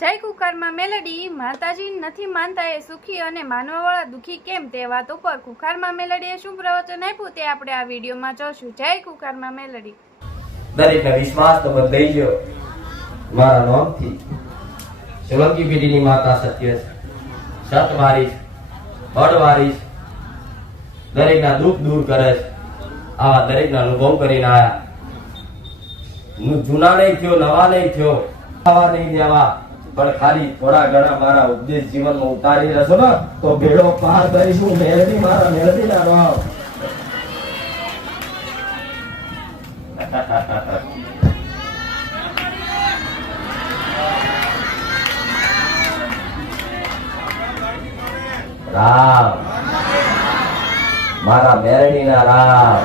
જય કુખારમાં મેલડી માતાજી નથી માનતા એ સુખી અને માનવાવાળા દુખી કેમ તે વાત ઉપર કુખારમાં મેલડીએ શું પ્રવચન આપ્યું તે આપણે આ વિડીયોમાં જોશું. જય કુખારમાં મેલડી. દરેકને વિશ્વાસ તો બદલાઈ ગયો મારા નામથી. સોલંકી પેઢીની માતા સત્ય છે, સતવારીશ, બળવારીશ, દરેકના દુઃખ દૂર કરે છે. આવા દરેકના અનુભવ કરીને આયા. જૂના નહીં થયો, નવા નહીં થયો, નવા નહીં દેવા, પણ ખાલી થોડા ઘણા મારા ઉપદેશ જીવનમાં ઉતારી રહેશો ને તો બેડો પાર કરીશું. મેલડી મારા મેલડી ના રામ. રામ મારા મેલડી ના રામ.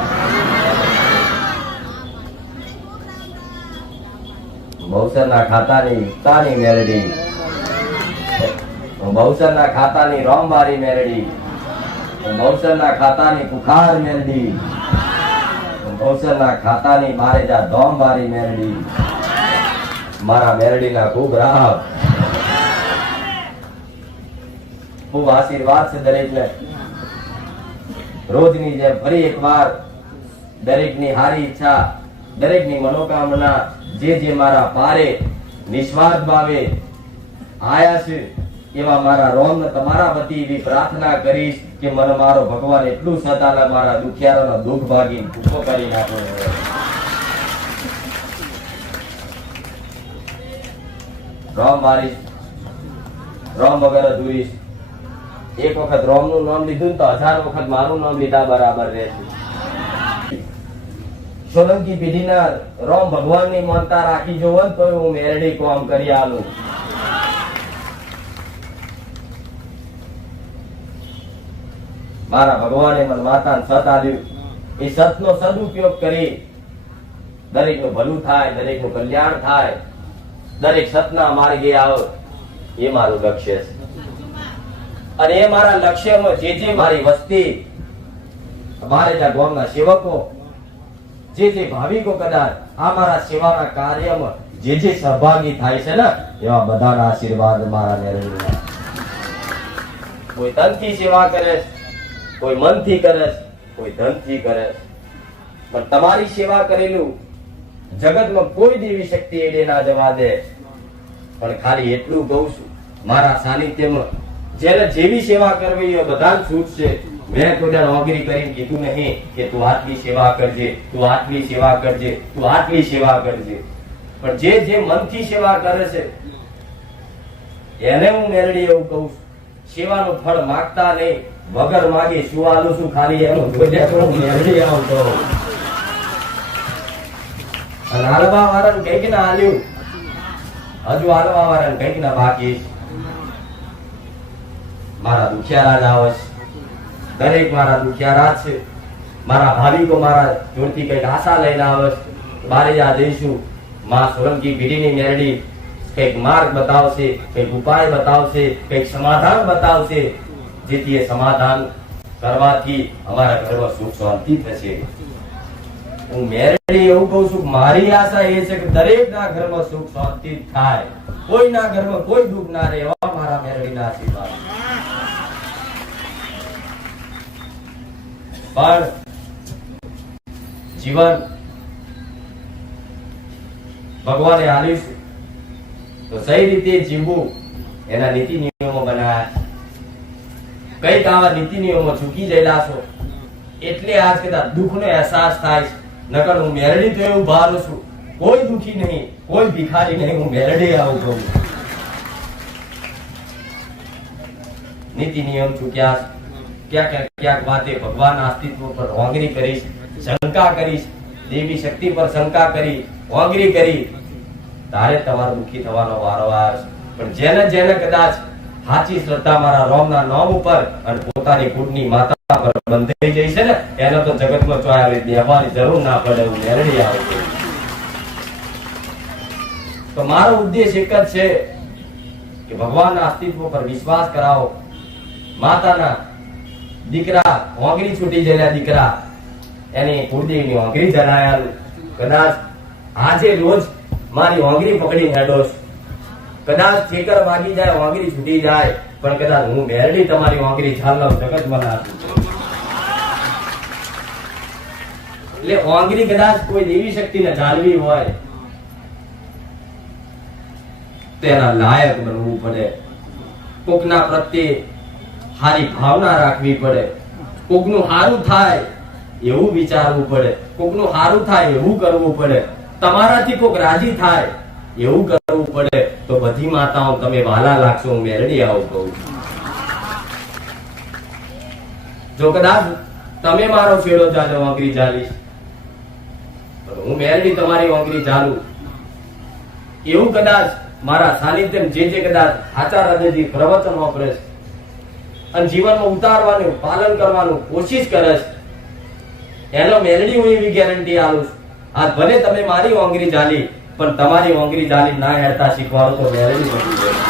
બહુસરના ખાતાની તાની મેલડી, બહુસરના ખાતાની રોમવારી મેલડી, બહુસરના ખાતાની કુખાર મેલડી, બહુસરના ખાતાની મારેજા ધોમવારી મેલડી. મારા મેલડીના ખૂબ રામ, ખૂબ આશીર્વાદ છે દરેકને. રોજની જેમ ફરી એકવાર દરેકની હારી ઈચ્છા, દરેકની મનોકામના જે મારા પારે નિસ્વાર્થ ભાવે આયા છે એવા મારા રોમ તમારા વતી એવી પ્રાર્થના કરીશ કે મને મારો ભગવાન એટલું સતાલા મારા દુખિયારોનો દુઃખ ભાગી ટૂંકો કરી નાખો. રોમ મારીશ, રોમ વગર અધૂરીશ. એક વખત રોમ નું નામ લીધું તો 1000 વખત મારું નામ લીધા બરાબર રહેશે. સોલંકી પેઢીના રોમ ભગવાનની માનતા રાખી જોવો ને તો હું મેરડી કામ કરી આલું. મારા ભગવાને મને માતાને સત આલ્યું. એ સતનો સદુપયોગ કરી દરેકનું ભલું થાય, દરેકનું કલ્યાણ થાય, દરેક સતના માર્ગે આવે એ મારું લક્ષ્ય છે. અને એ મારા લક્ષ્યમાં જે મારી વસ્તી, મારે ત્યાં ગામના સેવકો, જે ભાવિકો કદાચ આ મારા સેવાના કાર્યમાં જે સહભાગી થાય છે ને એવા બધાના આશીર્વાદ મારા મેળવીને. કોઈ તનથી સેવા કરે, કોઈ મનથી કરે, કોઈ ધનથી કરે, પણ તમારી સેવા કરેલું જગતમાં કોઈ દેવી શક્તિ એડે ના જવા દે. પણ ખાલી એટલું કહું છું, મારા સાનિધ્યમાં જેને જેવી સેવા કરવી એ બધાને છૂટ છે. મેં કોઈ ઓગરી કરીને કીધું નહીં કે તું આટલી સેવા કરજે, તું આટલી સેવા કરજે, તું આટલી સેવા કરજે. પણ જે મનથી સેવા કરે છે એને હું મેળડી એવું કહું છું, સેવાનું ફળ માંગતા નહીં, વગર માગે શું આલું છું ખાલી એનું મેળડી આવતો. અને હાલવા વાળાને કઈક ના હાલ્યું, હજુ હાલવા વાળાને કઈક ના બાકી. મારા દુખિયારા જ આવે છે, દરેક મારા દુખિયારા છે. મારા ભાવિકો મારા જોડથી કઈક આશા લઈને આવે છે. બારે આ જઈશું, માં સોલંકી પેઢીની મેરડી કઈક માર્ગ બતાવશે, કઈક ઉપાય બતાવશે, કઈક સમાધાન બતાવશે, જેથી એ સમાધાન કરવાથી અમારા ઘરમાં સુખ શાંતિ થશે. હું મેરડી એવું કહું છું, મારી આશા એ છે કે દરેકના ઘરમાં સુખ શાંતિ થાય, કોઈના ઘરમાં કોઈ દુઃખ ના રહે, એવા મારા મેરડીના આશીર્વાદ. પણ જીવન ભગવાને આલ્યું છે તો સહી રીતે જીવવું એના નીતિ નિયમો બનાવ્યા. કઈક આવા નીતિ નિયમો ચૂકી ગયેલા છો એટલે આજ કદાચ દુઃખનો અહેસાસ થાય છે. નકર હું મેરડી તો એવું ભારું છું, કોઈ દુઃખી નહીં, કોઈ ભિખારી નહીં, હું મેરડી આવું કહું. નીતિ નિયમ ચૂક્યા, ક્યાંક વાતે ભગવાનના અસ્તિત્વ પર હોંગરી કરીશ, શંકા કરીશ, દેવી શક્તિ પર શંકા કરી, હોંગરી કરી, તારે તમારો દુઃખી થવાનો વારો આવશે. પણ જેને કદાચ સાચી શ્રદ્ધા મારા રોમના નામ ઉપર અને પોતાની કુળની માતા પર બંધાઈ જાય છે ને એનો તો જગતમાં ચોયા દેવાની જરૂર ના પડે. હું મેરડી આવું છું. તો મારો ઉદ્દેશ એક જ છે કે ભગવાનના અસ્તિત્વ પર વિશ્વાસ કરાવો. માતાના દીકરા હોંગરી છૂટી ગયેલા દીકરા એની કુળદેવીની હોંગરી જણાયા. કદાચ આજે રોજ મારી હોંગરી પકડી હેડો કદાચ ઠેકર વાગી જાય, વાંગરી છૂટી જાય, પણ કદાચ હું મેરડી તમારી વાંગરી ઝાલ લઉં, જગત મને આપું. એટલે વાંગરી કદાચ કોઈ દેવી શક્તિને ઝાલવી હોય તેના લાયક બનવું પડે. કોકના પ્રત્યે સારી ભાવના રાખવી પડે. કોકનું સારું થાય એવું વિચારવું પડે. કોકનું સારું થાય એવું કરવું પડે. તમારાથી કોક રાજી થાય એવું કરવું પડે. તો બધી માતાઓ તમે વાલા લાગશો. હું મેરડી આવું કહું છું. જો કદાચ તમે મારો છેડો ચાલો વાંગરી ચાલીશ, હું મેરડી તમારી વાંગરી ચાલુ, એવું કદાચ મારા સાનિધ્યમ જે કદાચ આચાર હૃદયથી પ્રવચન વાપરે છે અને જીવનમાં ઉતારવાનું પાલન કરવાનું કોશિશ કરે છે, એનો મેરડી હું એવી ગેરંટી આલું છું. આજ ભલે તમે મારી વાંગરી ચાલી, પણ તમારી વાંગરી ચાલી ના હેરતા શીખવાડો તો મેરડી બની જાય.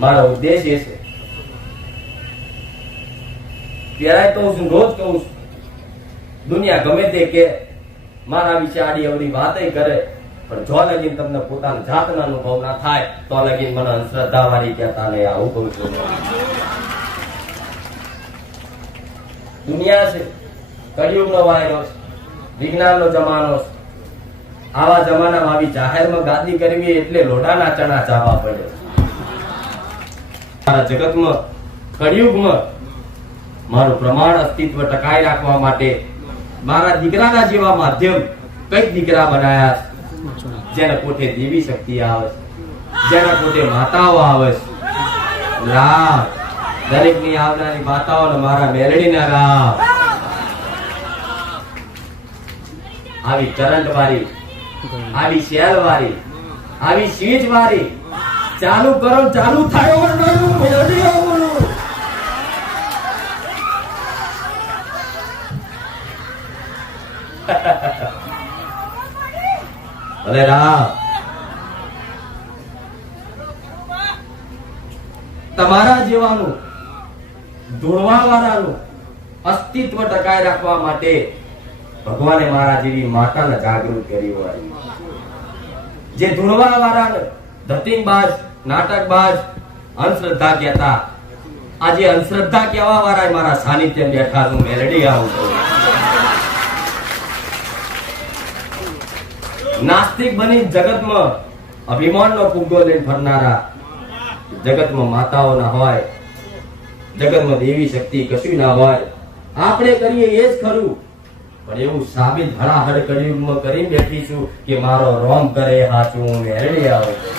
મારો ઉદ્દેશ એ છે. ત્યારે કહું છું, રોજ કહું છું, દુનિયા ગમે તે કે મારા વિશે આડી અવડી વાતે કરે, પણ જો લગીન તમને પોતાના જાતનો અનુભવ ના થાય તો લગીન મને અંધશ્રદ્ધા વાળી કહેતા નહીં. આવું કહું છું. દુનિયા છે, કળિયુગનો વાયરો છે, વિજ્ઞાનનો જમાનો છે. આવા જમાનામાં આવી જાહેરમાં ગાદી કરવી એટલે લોઢાના ચણા ચાવવા પડે. મારા જગતમાં, કળિયુગમાં મારું પ્રમાણ અસ્તિત્વ ટકાઈ રાખવા માટે મારા દીકરાના જેવા માધ્યમ કઈક દીકરા બનાયા છે. જેના કોઠે દેવી શક્તિ આવે છે, જેના કોઠે માતાઓ આવે છે. રામ દરેકની આવનારી માતાઓને મારા મેરડીના રામ. આવી કરંટ વાળી, આવી શેલ વાળી, આવી સ્વીચ વાળી ચાલુ કરો, ચાલુ થાય. મેરડી આવવાનું. અરે રામ, તમારા જેવાનું ધૂળવા વાળાનું અસ્તિત્વ ટકાઈ રાખવા માટે ભગવાને મારા જેવી માતાને જાગૃત કરી હોય. જે ધૂળવા વાળાને ધતિંગબાજ, નાટકબાજ, અંધશ્રદ્ધા કહેતા, આજે અંધશ્રદ્ધા કહેવા વાળા મારા સાનિધ્ય બેઠા. હું મેરડી આવું છું. નાસ્તિક બની જગતમાં અભિમાનનો ફુગ્ગો લઈને ફરનારા, જગતમાં માતાઓ ના હોય, જગતમાં દેવી શક્તિ કશું ના હોય, આપણે કરીએ એ જ ખરું, પણ એવું સાબિત હળાહળ કળિયુગમાં કરીને બેઠીશું કે મારો રોમ કરે હાચું. હું મેરડી આવું છું.